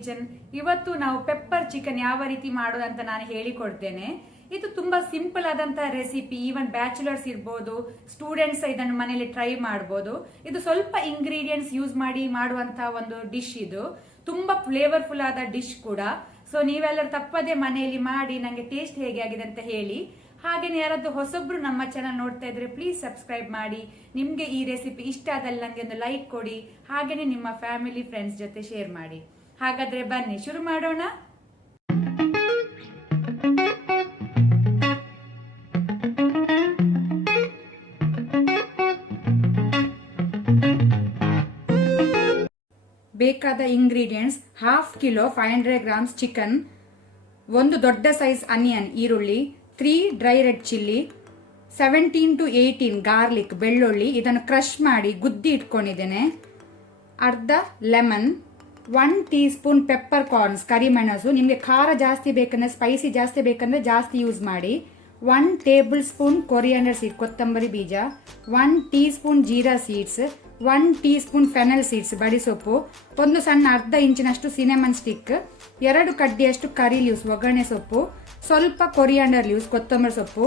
Kitchen. ಇವತ್ತು ನಾವು pepper chicken ಯಾವ ರೀತಿ ಮಾಡೋದು ಅಂತ ನಾನು ಹೇಳಿಕೊಡ್ತೇನೆ. ಇದು ತುಂಬಾ ಸಿಂಪಲ್ ಆದಂತಹ ರೆಸಿಪಿ. ಈವನ್ ಬ್ಯಾಚುಲರ್ಸ್ ಇರ್ಬೋದು, ಸ್ಟೂಡೆಂಟ್ಸ್ ಇದನ್ನು ಮನೆಯಲ್ಲಿ ಟ್ರೈ ಮಾಡಬಹುದು. ಇದು ಸ್ವಲ್ಪ ಇಂಗ್ರೀಡಿಯೆಂಟ್ಸ್ ಯೂಸ್ ಮಾಡಿ ಮಾಡುವಂತಹ ಒಂದು ಡಿಶ್. ಇದು ತುಂಬಾ ಫ್ಲೇವರ್ಫುಲ್ ಆದ ಡಿಶ್ ಕೂಡ. ಸೊ ನೀವೆಲ್ಲರೂ ತಪ್ಪದೆ ಮನೆಯಲ್ಲಿ ಮಾಡಿ ನಂಗೆ ಟೇಸ್ಟ್ ಹೇಗೆ ಆಗಿದೆ ಅಂತ ಹೇಳಿ. ಹಾಗೇನೆ ಯಾರಾದ್ರೂ ಹೊಸಬ್ರು ನಮ್ಮ ಚಾನಲ್ ನೋಡ್ತಾ ಇದ್ರೆ ಪ್ಲೀಸ್ ಸಬ್ಸ್ಕ್ರೈಬ್ ಮಾಡಿ. ನಿಮ್ಗೆ ಈ ರೆಸಿಪಿ ಇಷ್ಟ ಆದಲ್ಲಿ ನಂಗೆ ಒಂದು ಲೈಕ್ ಕೊಡಿ. ಹಾಗೇನೆ ನಿಮ್ಮ ಫ್ಯಾಮಿಲಿ ಫ್ರೆಂಡ್ಸ್ ಜೊತೆ ಶೇರ್ ಮಾಡಿ. ಹಾಗಾದ್ರೆ ಬನ್ನಿ ಶುರು ಮಾಡೋಣ. ಬೇಕಾದ ingredients: half kilo 500 grams chicken, ಒಂದು ದೊಡ್ಡ ಸೈಜ್ ಆನಿಯನ್ ಈರುಳ್ಳಿ, 3 dry red chilli, 17 to 18 garlic ಬೆಳ್ಳುಳ್ಳಿ, ಇದನ್ನು ಕ್ರಶ್ ಮಾಡಿ ಗುದ್ದಿ ಇಟ್ಕೊಂಡಿದ್ದೇನೆ, ಅರ್ಧ lemon, 1 tea spoon pepper corns ಕರಿಮೆಣಸು. ನಿಮಗೆ ಖಾರ ಜಾಸ್ತಿ ಬೇಕಂದ್ರೆ, ಸ್ಪೈಸಿ ಜಾಸ್ತಿ ಬೇಕಂದ್ರೆ ಜಾಸ್ತಿ ಯೂಸ್ ಮಾಡಿ. 1 ಟೇಬಲ್ ಸ್ಪೂನ್ ಕೊರಿಯಾಂಡರ್ ಸೀಡ್ ಕೊತ್ತಂಬರಿ ಬೀಜ, 1 teaspoon jeera seeds, 1 teaspoon fennel seeds ಬಡಿಸೊಪ್ಪು, ಒಂದು ಸಣ್ಣ ಅರ್ಧ ಇಂಚಿನಷ್ಟು ಸಿನೆಮನ್ ಸ್ಟಿಕ್, 2 ಕಡ್ಡಿಯಷ್ಟು ಕರಿ ಲೀವ್ಸ್ ಒಗ್ಗರಣೆ ಸೊಪ್ಪು, ಸ್ವಲ್ಪ ಕೊರಿಯಾಂಡರ್ ಲೀವ್ಸ್ ಕೊತ್ತಂಬರಿ ಸೊಪ್ಪು,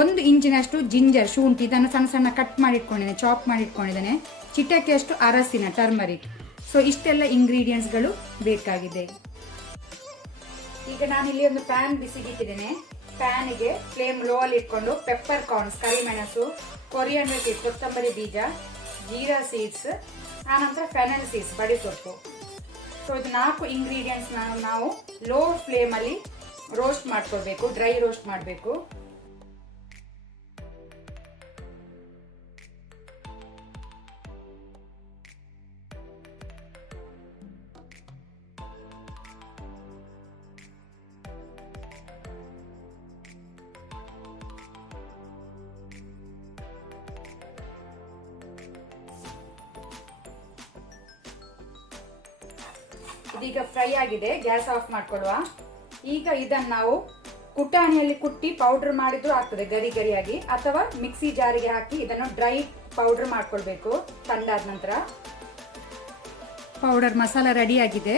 1 ಇಂಚಿನಷ್ಟು ಜಿಂಜರ್ ಶುಂಠಿ, ಇದನ್ನು ಸಣ್ಣ ಸಣ್ಣ ಕಟ್ ಮಾಡಿಟ್ಕೊಂಡಿದ್ದೇನೆ, ಚಾಪ್ ಮಾಡಿಟ್ಕೊಂಡಿದ್ದೇನೆ, ಚಿಟಕಿಯಷ್ಟು ಅರಸಿನ ಟರ್ಮರಿಕ್. ಸೊ ಇಷ್ಟೆಲ್ಲ ಇಂಗ್ರೀಡಿಯೆಂಟ್ಸ್ಗಳು ಬೇಕಾಗಿದೆ. ಈಗ ನಾನಿಲ್ಲಿ ಒಂದು ಪ್ಯಾನ್ ಬಿಸಿಗಿಟ್ಟಿದ್ದೇನೆ. ಪ್ಯಾನಿಗೆ ಫ್ಲೇಮ್ ಲೋ ಅಲ್ಲಿ ಇಟ್ಕೊಂಡು ಪೆಪ್ಪರ್ ಕಾರ್ನ್ಸ್ ಕರಿಮೆಣಸು, ಕೊರಿಯಾಂಡರ್ ಸೀಡ್ಸ್ ಕೊತ್ತಂಬರಿ ಬೀಜ, ಜೀರಾ ಸೀಡ್ಸ್, ಆನಂತರ ಫೆನಲ್ ಸೀಡ್ಸ್ ಬಡಿಸೊಪ್ಪು. ಸೊ ಇದು 4 ಇಂಗ್ರೀಡಿಯೆಂಟ್ಸ್ ನಾವು ಲೋ ಫ್ಲೇಮ್ ಅಲ್ಲಿ ರೋಸ್ಟ್ ಮಾಡ್ಕೊಳ್ಬೇಕು, ಡ್ರೈ ರೋಸ್ಟ್ ಮಾಡಬೇಕು. ಇದೀಗ ಫ್ರೈ ಆಗಿದೆ, ಗ್ಯಾಸ್ ಆಫ್ ಮಾಡ್ಕೊಳ್ಳುವ. ಈಗ ಇದನ್ನು ನಾವು ಕುಟಾಣಿಯಲ್ಲಿ ಕುಟ್ಟಿ ಪೌಡರ್ ಮಾಡಿದ್ರು ಆಗ್ತದೆ ಗರಿ ಗರಿಯಾಗಿ, ಅಥವಾ ಮಿಕ್ಸಿ ಜಾರಿಗೆ ಹಾಕಿ ಇದನ್ನು ಡ್ರೈ ಪೌಡರ್ ಮಾಡ್ಕೊಳ್ಬೇಕು. ತಣ್ಣಾದ ನಂತರ ಪೌಡರ್ ಮಸಾಲ ರೆಡಿ ಆಗಿದೆ.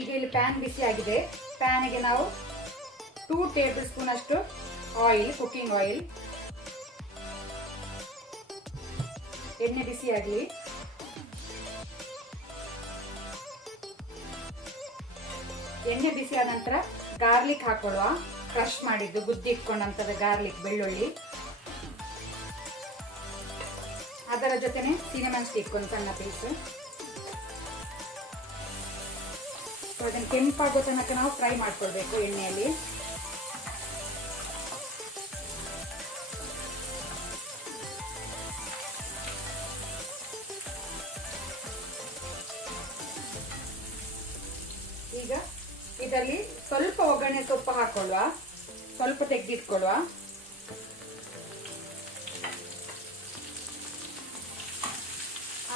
ಈಗ ಇಲ್ಲಿ ಪ್ಯಾನ್ ಬಿಸಿ ಆಗಿದೆ. ಪ್ಯಾನ್ಗೆ ನಾವು 2 ಟೇಬಲ್ ಸ್ಪೂನ್ ಅಷ್ಟು ಆಯಿಲ್, ಕುಕಿಂಗ್ ಆಯಿಲ್, ಎಣ್ಣೆ ಬಿಸಿ ಆಗಲಿ. ಎಣ್ಣೆ ಬಿಸಿ ಆದ ನಂತರ ಗಾರ್ಲಿಕ್ ಹಾಕೊಳ್ಳುವ. ಕ್ರಶ್ ಮಾಡಿದ್ದು ಗುದ್ದಿ ಇಟ್ಕೊಂಡಂತದ ಗಾರ್ಲಿಕ್ ಬೆಳ್ಳುಳ್ಳಿ, ಅದರ ಜೊತೆನೆ ಸಿನೆಮನ್ ಸ್ಟಿಕ್ ಒಂದು ಸಣ್ಣ ಪೀಸ್. ಅದನ್ನು ಕೆಂಪಾಗೋ ತನಕ ನಾವು ಫ್ರೈ ಮಾಡ್ಕೊಳ್ಬೇಕು ಎಣ್ಣೆಯಲ್ಲಿ. ಈಗ ಇದರಲ್ಲಿ ಸ್ವಲ್ಪ ಒಗ್ಗರಣೆ ಸೊಪ್ಪು ಹಾಕೊಳ್ಳುವ, ಸ್ವಲ್ಪ ತೆಗೆದಿಟ್ಕೊಳ್ಳುವ.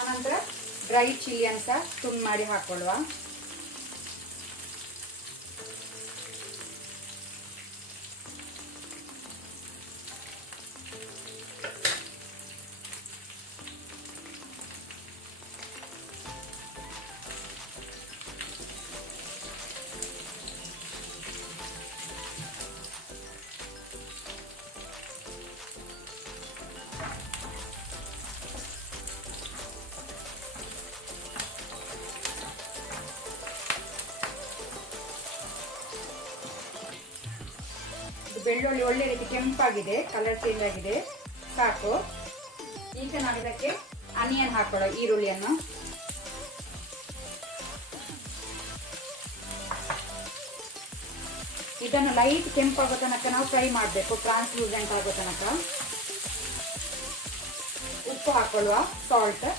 ಆನಂತರ ಡ್ರೈ ಚಿಲ್ಲಿ ಅಂತ ತುಂಡು ಮಾಡಿ ಹಾಕೊಳ್ಳುವ. ಬೆಳ್ಳುಳ್ಳಿ ಒಳ್ಳೆ ರೀತಿ ಕೆಂಪಾಗಿದೆ, ಕಲರ್ ಚೇಂಜ್ ಆಗಿದೆ, ಸಾಕು. ಈಗ ನಾವು ಇದಕ್ಕೆ ಆನಿಯನ್ ಹಾಕೊಳ್ಳೋ, ಈರುಳ್ಳಿಯನ್ನು. ಇದನ್ನು ಲೈಟ್ ಕೆಂಪಾಗೋ ತನಕ ನಾವು ಫ್ರೈ ಮಾಡಬೇಕು, ಟ್ರಾನ್ಸ್ಲೂಸೆಂಟ್ ಆಗೋ ತನಕ. ಉಪ್ಪು ಹಾಕೊಳ್ಳುವ, ಸಾಲ್ಟ್.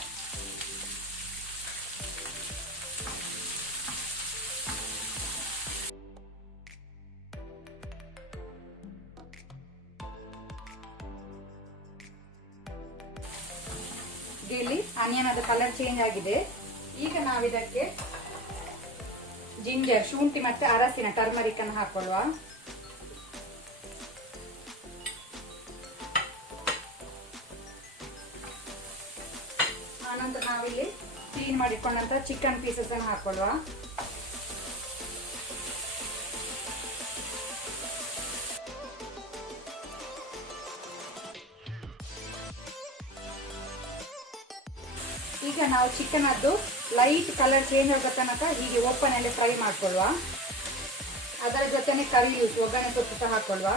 ಇಲ್ಲಿ ಆನಿಯನ್ ಅದು ಕಲರ್ ಚೇಂಜ್ ಆಗಿದೆ. ಈಗ ನಾವಿದಕ್ಕೆ ಜಿಂಜರ್ ಶುಂಠಿ ಮತ್ತೆ ಅರಸಿನ ಟರ್ಮರಿಕ್ ಅನ್ನು ಹಾಕೊಳ್ಳುವ. ಆನಂತರ ನಾವಿಲ್ಲಿ ಕ್ಲೀನ್ ಮಾಡಿಕೊಂಡಂತ ಚಿಕನ್ ಪೀಸಸ್ ಅನ್ನು ಹಾಕೊಳ್ಳುವ. ಈಗ ನಾವು ಚಿಕನ್ ಅದ್ದು ಲೈಟ್ ಕಲರ್ ಚೇಂಜ್ ಆಗೋ ತನಕ ಹೀಗೆ ಓಪನ್ ಅಲ್ಲಿ ಫ್ರೈ ಮಾಡ್ಕೊಳ್ಳುವ. ಅದರ ಜೊತೆನೆ ಕರಿ ಲೀವ್ಸ್ ಒಗ್ಗರಣೆ ಸೊಪ್ಪು ಸಹ ಹಾಕೊಳ್ಳುವ.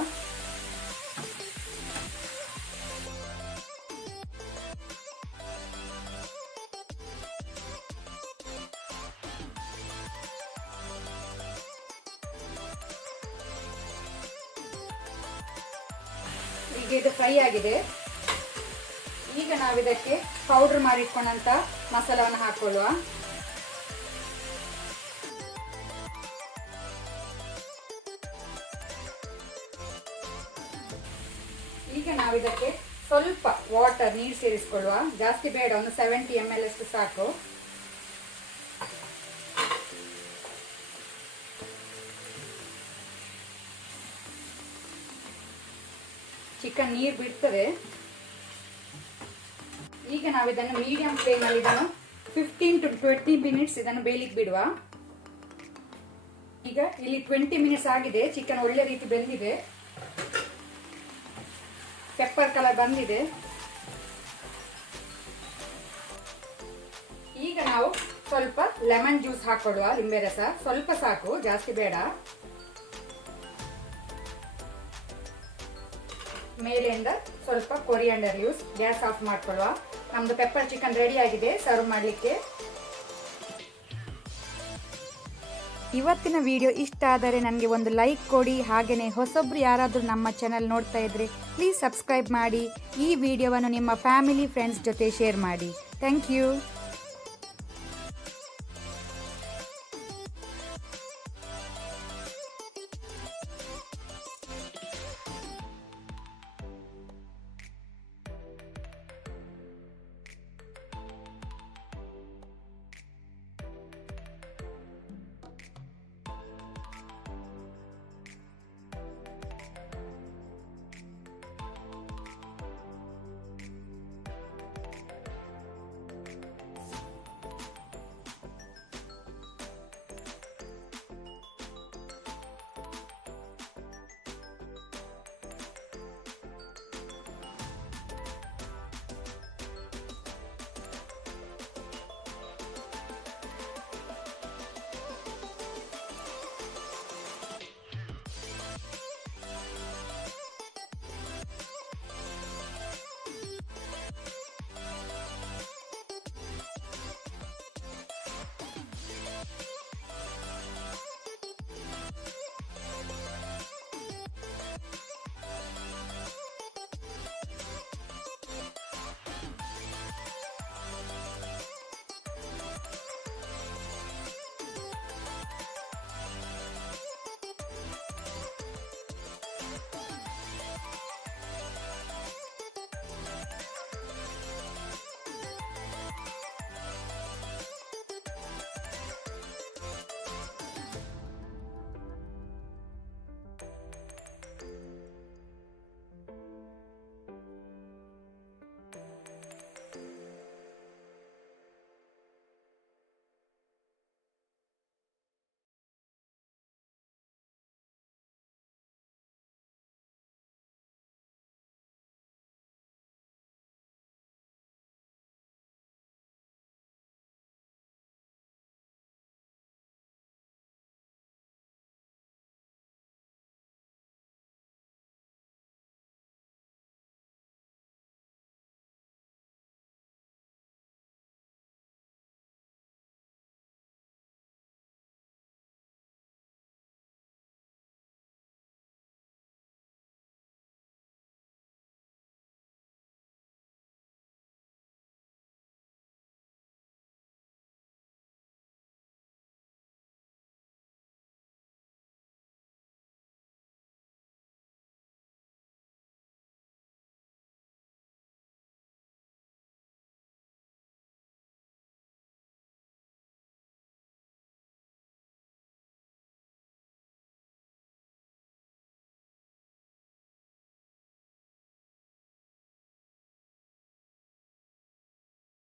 ಈಗ ಇದು ಫ್ರೈ ಆಗಿದೆ. ಈಗ ನಾವು ಇದಕ್ಕೆ ಪೌಡರ್ ಮಾಡಿಟ್ಕೊಂಡಂತ ಮಸಾಲವನ್ನು ಹಾಕೊಳ್ಳುವ. ಈಗ ನಾವು ಇದಕ್ಕೆ ಸ್ವಲ್ಪ ವಾಟರ್ ನೀರು ಸೇರಿಸಿಕೊಳ್ಳುವ. ಜಾಸ್ತಿ ಬೇಡ, ಒಂದು 70 ml ಅಷ್ಟು ಸಾಕು. ಚಿಕನ್ ನೀರು ಬಿಡ್ತದೆ. ಈಗ ನಾವು ಇದನ್ನು ಮೀಡಿಯಂ ಫ್ಲೇಮ್ ಅಲ್ಲಿ ಇದನ್ನು 15 to 20 ಮಿನಿಟ್ಸ್ ಇದನ್ನು ಬೇಯಲಿಕ್ಕೆ ಬಿಡುವ. ಈಗ ಇಲ್ಲಿ 20 ಮಿನಿಟ್ಸ್ ಆಗಿದೆ. ಚಿಕನ್ ಒಳ್ಳೆ ರೀತಿ ಬೆಂದಿದೆ, ಪೆಪ್ಪರ್ ಕಲರ್ ಬಂದಿದೆ. ಈಗ ನಾವು ಸ್ವಲ್ಪ ಲೆಮನ್ ಜ್ಯೂಸ್ ಹಾಕೊಳ್ಳುವ, ಲಿಂಬೆ ರಸ ಸ್ವಲ್ಪ ಸಾಕು, ಜಾಸ್ತಿ ಬೇಡ. ಮೇಲೆಯಿಂದ ಸ್ವಲ್ಪ ಕೊರಿಯಾಂಡರ್ ಲೀವ್ಸ್. ಗ್ಯಾಸ್ ಆಫ್ ಮಾಡ್ಕೊಳ್ಳುವ. ನಮ್ದು ಪೆಪ್ಪರ್ ಚಿಕನ್ ರೆಡಿ ಆಗಿದೆ ಸರ್ವ್ ಮಾಡಲಿಕ್ಕೆ. ಇವತ್ತಿನ ವಿಡಿಯೋ ಇಷ್ಟ ಆದರೆ ನನಗೆ ಒಂದು ಲೈಕ್ ಕೊಡಿ. ಹಾಗೆಯೇ ಹೊಸೊಬ್ರು ಯಾರಾದರೂ ನಮ್ಮ ಚಾನಲ್ ನೋಡ್ತಾ ಇದ್ರೆ ಪ್ಲೀಸ್ ಸಬ್ಸ್ಕ್ರೈಬ್ ಮಾಡಿ. ಈ ವಿಡಿಯೋವನ್ನು ನಿಮ್ಮ ಫ್ಯಾಮಿಲಿ ಫ್ರೆಂಡ್ಸ್ ಜೊತೆ ಶೇರ್ ಮಾಡಿ. Thank you.